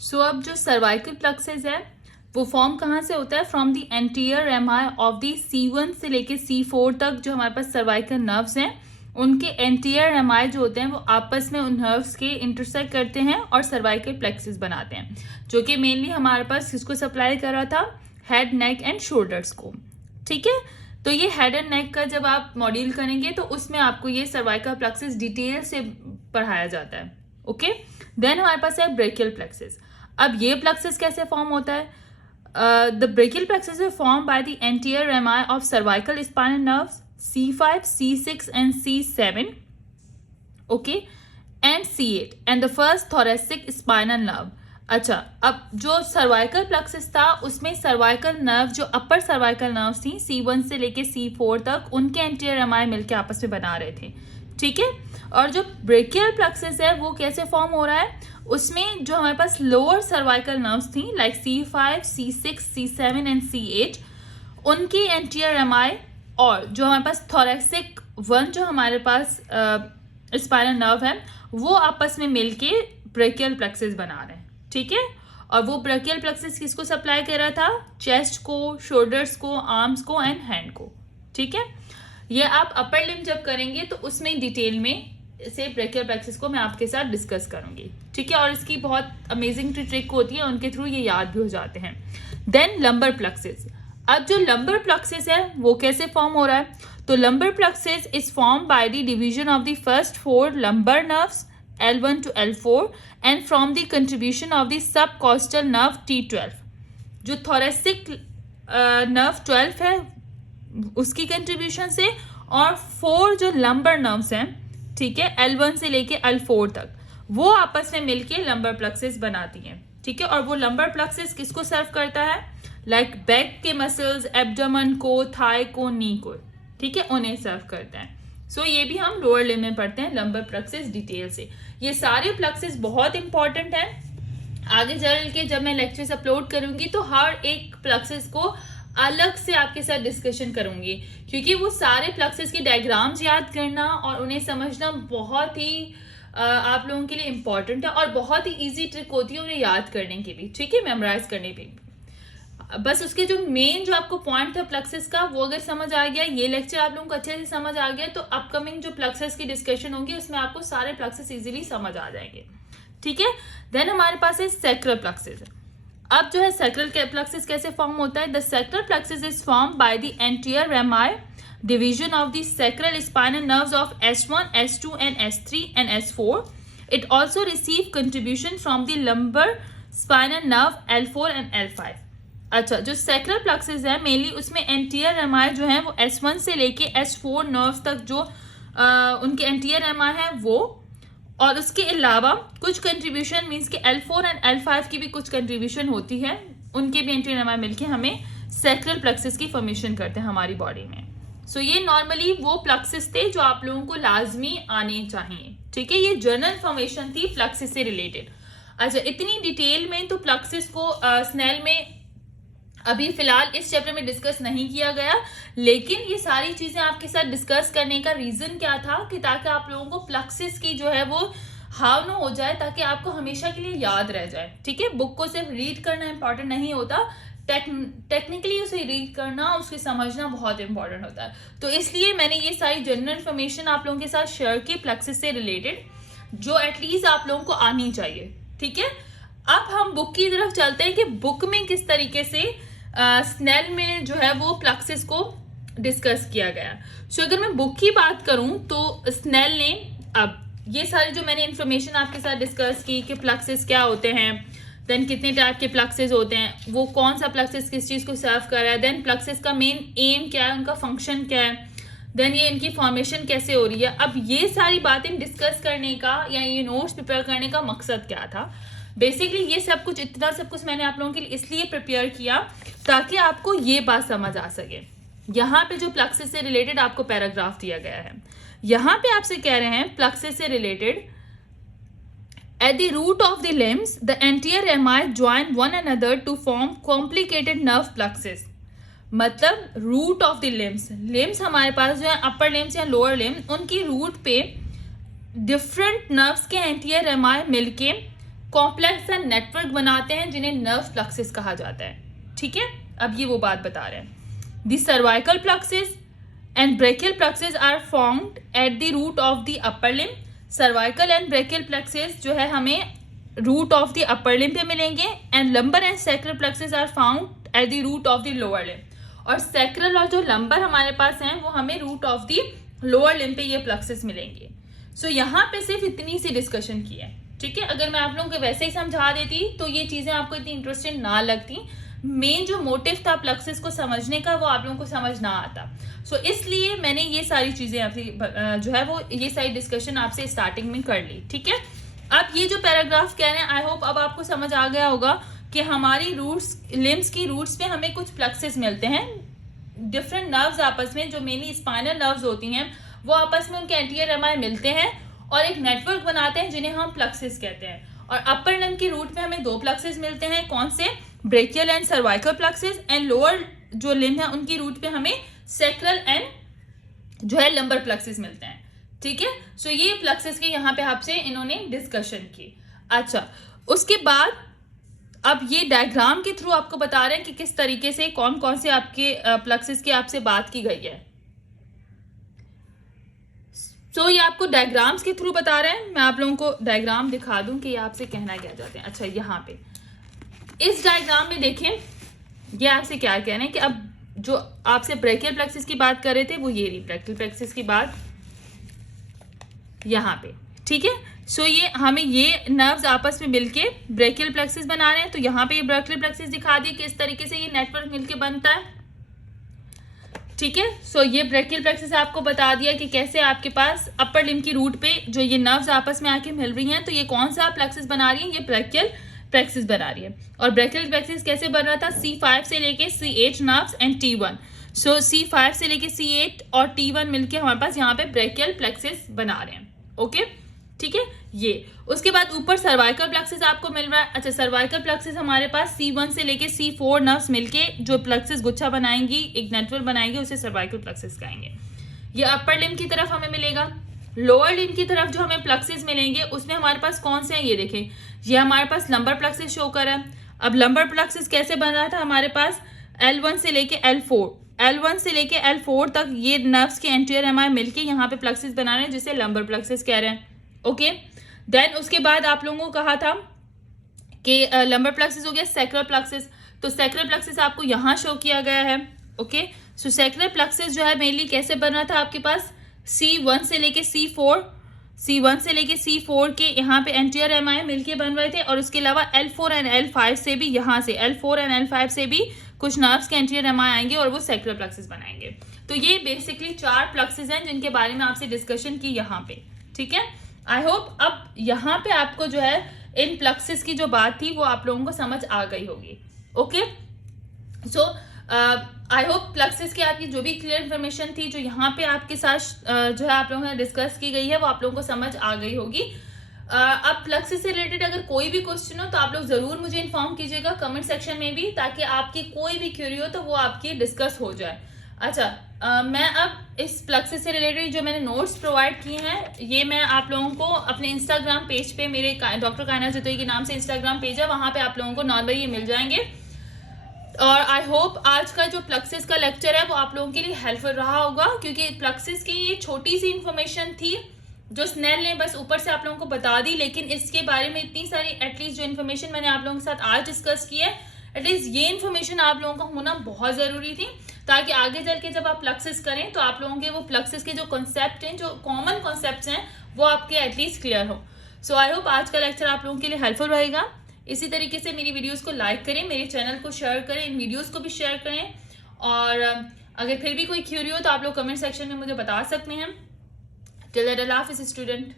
सो अब जो cervical plexus है वो फॉर्म कहाँ से होता है? From the anterior rami of the C1 से लेके C4 तक जो हमारे पास सर्वाइकल नर्व्स हैं, उनके एंटीरियर एमाई जो होते हैं वो आपस में उन नर्व्स के इंटरसेक्ट करते हैं और सर्वाइकल प्लेक्सस बनाते हैं, जो कि मेनली हमारे पास किसको सप्लाई कर रहा था? हेड, नेक एंड शोल्डर्स को। ठीक है, तो ये हेड एंड नेक का जब आप मॉड्यूल करेंगे तो उसमें आपको ये सर्वाइकल प्लेक्सस डिटेल से पढ़ाया जाता है। ओके, देन हमारे पास है ब्रेकियल प्लेक्सस। अब ये प्लेक्सस कैसे फॉर्म होता है? The brachial plexus is form by the anterior rami of cervical spinal nerves C5, C6 and C7, okay, and C8 and the first thoracic spinal nerve। अच्छा, अब जो सर्वाइकल प्लेक्सस था उसमें सर्वाइकल नर्व जो अपर cervical nerve थी C1 से लेके C4 तक, उनके एंटीरियर एमाई मिलके आपस में बना रहे थे। ठीक है, और जो ब्रेकियल प्लेक्सस है वो कैसे फॉर्म हो रहा है? उसमें जो हमारे पास लोअर सर्वाइकल नर्व्स थी like C5, C6, C7 and C8, उनकी एंटीरियर एमाई और जो हमारे पास थोरैसिक 1 जो हमारे पास स्पाइनल नर्व है वो आपस में मिलके ब्रेकियल प्लेक्सस बना रहे हैं। ठीक है, और वो ब्रेकियल प्लेक्सस किसको सप्लाई कर रहा था? चेस्ट को, शोल्डर्स को, आर्म्स को एंड हैंड को। ठीक है, ये आप अपर लिम्ब जब करेंगे तो उसमें डिटेल में से ब्रेकियल प्लेक्सस को मैं आपके साथ डिस्कस करूंगी। ठीक है, और इसकी बहुत अमेजिंग ट्रिक होती है, उनके थ्रू ये याद भी हो जाते हैं। Then lumbar plexus. अब जो लंबर प्लेक्सस है वो कैसे फॉर्म हो रहा है? तो lumbar plexus is form by the division of the first 4 lumbar nerves L1 to L4 and from the contribution of the subcostal nerve T12। जो thoracic nerve 12 है उसकी कंट्रीब्यूशन से, और 4 जो लंबर नर्व्स हैं, ठीक है, L1 से लेके L4 तक, वो आपस में मिलके लंबर प्लेक्सस बनाती हैं। ठीक है, और वो लंबर प्लेक्सस किसको सर्व करता है? लाइक बैक के मसल्स, एब्डोमेन को, थाई को, नी को, ठीक है, उन्हें सर्व करता है। सो ये भी हम लोअर लिम्ब में पढ़ते हैं लंबर प्लेक्सस डिटेल से। ये सारे प्लेक्सस बहुत इंपॉर्टेंट हैं। आगे चल के जब मैं लेक्चर्स अपलोड करूंगी तो हर एक प्लेक्सस को अलग से आपके साथ डिस्कशन करूंगी, क्योंकि वो सारे प्लेक्सस के डायग्राम्स याद करना और उन्हें समझना बहुत ही आप लोगों के लिए इंपॉर्टेंट है, और बहुत ही ईजी ट्रिक होती है उन्हें याद करने की भी। ठीक है, मेमोराइज करने की भी। बस उसके जो मेन जो आपको पॉइंट था प्लेक्सस का वो अगर समझ आ गया, ये लेक्चर आप लोगों को अच्छे से समझ आ गया, तो अपकमिंग जो प्लेक्सस की डिस्कशन होगी उसमें आपको सारे प्लेक्सस इजीली समझ आ जाएंगे। ठीक है, देन हमारे पास है सैक्रल प्लेक्सस। अब जो है सैक्रल प्लेक्सस कैसे फॉर्म होता है? The sacral plexus is form by the anterior rami division of the sacral spinal nerves of S1, S2 and S3 and S4। It also receive contribution from the lumbar spinal nerve L4 and L5। अच्छा, जो sacral plexus है mainly उसमें anterior rami जो है वो S1 से लेके S4 nerves तक जो उनके एंटीरियर एमाई है वो, और उसके अलावा कुछ कंट्रीब्यूशन मींस कि L4 एंड L5 की भी कुछ कंट्रीब्यूशन होती है, उनके भी एंटीरियर एमाई मिलके हमें सैक्रल प्लेक्सस की फॉर्मेशन करते हैं हमारी बॉडी में। सो ये नॉर्मली वो प्लेक्सस थे जो आप लोगों को लाजमी आने चाहिए। ठीक है, ये जनरल फॉर्मेशन थी प्लेक्सस से रिलेटेड। अच्छा, इतनी डिटेल में तो प्लेक्सस को स्नेल में अभी फिलहाल इस चैप्टर में डिस्कस नहीं किया गया, लेकिन ये सारी चीजें आपके साथ डिस्कस करने का रीजन क्या था कि ताकि आप लोगों को प्लेक्सस की जो है वो हाव न हो जाए, ताकि आपको हमेशा के लिए याद रह जाए। ठीक है, बुक को सिर्फ रीड करना इंपॉर्टेंट नहीं होता, टेक्निकली उसे रीड करना, उसके समझना बहुत इंपॉर्टेंट होता है। तो इसलिए मैंने ये सारी जनरल इन्फॉर्मेशन आप लोगों के साथ शेयर की प्लेक्सस से रिलेटेड, जो एटलीस्ट आप लोगों को आनी चाहिए। ठीक है, अब हम बुक की तरफ चलते हैं कि बुक में किस तरीके से स्नेल में जो है वो प्लेक्सस को डिस्कस किया गया। सो अगर मैं बुक की बात करूं तो स्नेल ने, अब ये सारी जो मैंने इन्फॉर्मेशन आपके साथ डिस्कस की कि प्लेक्सस क्या होते हैं, देन कितने टाइप के प्लेक्सस होते हैं, वो कौन सा प्लेक्सस किस चीज़ को सर्व कर रहा है, देन प्लेक्सस का मेन एम क्या है, उनका फंक्शन क्या है, देन ये इनकी फॉर्मेशन कैसे हो रही है। अब ये सारी बातें डिस्कस करने का या ये नोट्स प्रिपेयर करने का मकसद क्या था? बेसिकली ये सब कुछ, इतना सब कुछ मैंने आप लोगों के लिए इसलिए प्रिपेयर किया ताकि आपको ये बात समझ आ सके। यहाँ पे जो प्लेक्सस से रिलेटेड आपको पैराग्राफ दिया गया है, यहाँ पे आपसे कह रहे हैं प्लेक्सस से related, at the root of the limbs the anterior rami join one another to form complicated nerve plexus. मतलब root of the limbs, limbs हमारे पास जो है अपर लिम्स या लोअर लिम्स, उनकी रूट पे डिफरेंट नर्व्स के एंटीरियर एमाई मिलके कॉम्प्लेक्स सा नेटवर्क बनाते हैं जिन्हें नर्व प्लक्सेस कहा जाता है. ठीक है, अब ये वो बात बता रहे हैं. The cervical plexuses and brachial plexuses are formed at the root of the upper limb. Cervical and brachial plexuses जो है हमें root of the upper limb पे मिलेंगे, and lumbar and sacral plexuses are found at the root of the lower limb. और sacral और जो lumbar हमारे पास हैं वो हमें root of the lower limb पे ये प्लक्सेस मिलेंगे. सो यहाँ पे सिर्फ इतनी सी डिस्कशन की है. ठीक है, अगर मैं आप लोगों को वैसे ही समझा देती तो ये चीज़ें आपको इतनी इंटरेस्टिंग ना लगती. मेन जो मोटिव था प्लक्सेस को समझने का वो आप लोगों को समझ ना आता. सो इसलिए मैंने ये सारी चीज़ें आपसे जो है वो ये सारी डिस्कशन आपसे स्टार्टिंग में कर ली. ठीक है, अब ये जो पैराग्राफ कह रहे हैं, आई होप अब आपको समझ आ गया होगा कि हमारी रूट्स, लिम्स की रूट्स पे हमें कुछ प्लक्सेस मिलते हैं. डिफरेंट नर्व्स आपस में, जो मेनली स्पाइनल नर्व्स होती हैं, वो आपस में उनके एंटीरियर एमआई मिलते हैं और एक नेटवर्क बनाते हैं जिन्हें हम प्लक्सेस कहते हैं. और अपर लिम्ब की रूट पे हमें दो प्लक्सेस मिलते हैं. कौन से? Brachial and cervical plexuses. And lower जो लिम्ब है उनकी रूट पे हमें सैक्रल एंड जो है लंबर प्लक्सेस मिलते हैं. ठीक है, सो ये प्लक्सेस के यहाँ पे आपसे इन्होंने डिस्कशन की. अच्छा, उसके बाद अब ये डायग्राम के थ्रू आपको बता रहे हैं कि किस तरीके से कौन कौन से आपके प्लक्सेस की आपसे बात की गई है. सो ये आपको डायग्राम्स के थ्रू बता रहे हैं. मैं आप लोगों को डायग्राम दिखा दूं कि ये आपसे कहना क्या चाहते हैं. अच्छा, यहाँ पे इस डायग्राम में देखें ये आपसे क्या कह रहे हैं कि अब जो आपसे ब्रेकियल प्लक्सेस की बात कर रहे थे वो ये रही ब्रेकियल प्लक्सेस की बात यहाँ पे. ठीक है, सो ये हमें ये नर्व्स आपस में मिलके ब्रेकियल प्लक्सेस बना रहे हैं. तो यहाँ पे ये ब्रेकियल प्लक्सेस दिखा दिए किस तरीके से ये नेटवर्क मिलके बनता है. ठीक है, सो ये ब्रेकियल प्लक्सेस आपको बता दिया कि कैसे आपके पास अपर लिम्ब की रूट पे जो ये नर्व्स आपस में आके मिल रही हैं, तो ये कौन सा प्लक्सेस बना रही है? ये ब्रेकियल प्लक्सेस बना रही है. और ब्रेकियल प्लक्सेस कैसे बन रहा था? C5 से लेके C8 nerves and T1. So C5 से लेके C8 और T1 मिलके हमारे पास यहाँ पे ब्रेकियल प्लक्सेस बना रहे हैं. ओके, ठीक है. ये उसके बाद ऊपर सर्वाइकल प्लक्सेस आपको मिल रहा है. अच्छा, सर्वाइकल प्लक्सेस हमारे पास C1 से लेके C4 नर्व्स मिलके जो प्लक्सेस गुच्छा बनाएंगी, एक नेटवर्क बनाएंगे, उसे सर्वाइकल प्लक्सेस कहेंगे. ये अपर लिम्ब की तरफ हमें मिलेगा. लोअर लिम्ब की तरफ जो हमें प्लक्सेस मिलेंगे उसमें हमारे पास कौन से हैं? ये देखें, ये हमारे पास लंबर प्लक्सेस शो कर रहा है. अब लंबर प्लक्सेस कैसे बन रहा था? हमारे पास L1 से लेके L4 से लेके L4 तक ये नर्व्स के एंटीरियर एमआई मिलके यहाँ पे प्लक्सेस बना रहे हैं जिसे लंबर प्लक्सेस कह रहे हैं. ओके, देन उसके बाद आप लोगों को कहा था कि लंबर प्लक्सेस हो गया सैक्रल प्लक्सेस. तो सैक्रल प्लक्सेस आपको यहाँ शो किया गया है. ओके, सो सैक्रल प्लक्सेस जो है मेनली कैसे बन रहा था? आपके पास C1 से लेके C4 के यहाँ पे एंटीरियर एमआई मिलके बन रहे थे. और उसके अलावा L4 एंड L5 से भी, यहाँ से L4 एंड L5 से भी कुछ नर्व्स के एंटीरियर एमआई आएंगे और वो सैक्रल प्लक्सेस बनाएंगे. तो ये बेसिकली 4 प्लक्सेस हैं जिनके बारे में आपसे डिस्कशन की यहाँ पे. ठीक है, आई होप अब यहाँ पे आपको जो है इन प्लक्सेस की जो बात थी वो आप लोगों को समझ आ गई होगी. Okay, so I hope plexuses की आपकी जो भी क्लियर इन्फॉर्मेशन थी जो यहाँ पे आपके साथ जो है आप लोगों ने डिस्कस की गई है वो आप लोगों को समझ आ गई होगी. अब प्लक्सेस से रिलेटेड अगर कोई भी क्वेश्चन हो तो आप लोग ज़रूर मुझे इन्फॉर्म कीजिएगा कमेंट सेक्शन में भी, ताकि आपकी कोई भी क्यूरी हो तो वो आपकी डिस्कस हो जाए. अच्छा, मैं अब इस प्लक्सेस से रिलेटेड जो मैंने नोट्स प्रोवाइड किए हैं ये मैं आप लोगों को अपने इंस्टाग्राम पेज पे, मेरे डॉक्टर कायनात जतोई के नाम से इंस्टाग्राम पेज है, वहाँ पे आप लोगों को नॉर्मली ये मिल जाएंगे. और आई होप आज का जो प्लक्सेस का लेक्चर है वो आप लोगों के लिए हेल्पफुल रहा होगा, क्योंकि प्लक्सेस की ये छोटी सी इन्फॉर्मेशन थी जो स्नेल ने बस ऊपर से आप लोगों को बता दी. लेकिन इसके बारे में इतनी सारी एटलीस्ट जो इन्फॉर्मेशन मैंने आप लोगों के साथ आज डिस्कस की है, एटलीस्ट ये इन्फॉर्मेशन आप लोगों का होना बहुत ज़रूरी थी, ताकि आगे चल के जब आप प्लक्सेस करें तो आप लोगों के वो प्लक्सेस के जो कॉन्सेप्ट हैं, जो कॉमन कॉन्सेप्ट्स हैं, वो आपके एटलीस्ट क्लियर हो. सो आई होप आज का लेक्चर आप लोगों के लिए हेल्पफुल रहेगा. इसी तरीके से मेरी वीडियोस को लाइक करें, मेरे चैनल को शेयर करें, इन वीडियोस को भी शेयर करें. और अगर फिर भी कोई क्यूरी हो तो आप लोग कमेंट सेक्शन में मुझे बता सकते हैं. टिल देन, अल्लाह हाफिज़ स्टूडेंट.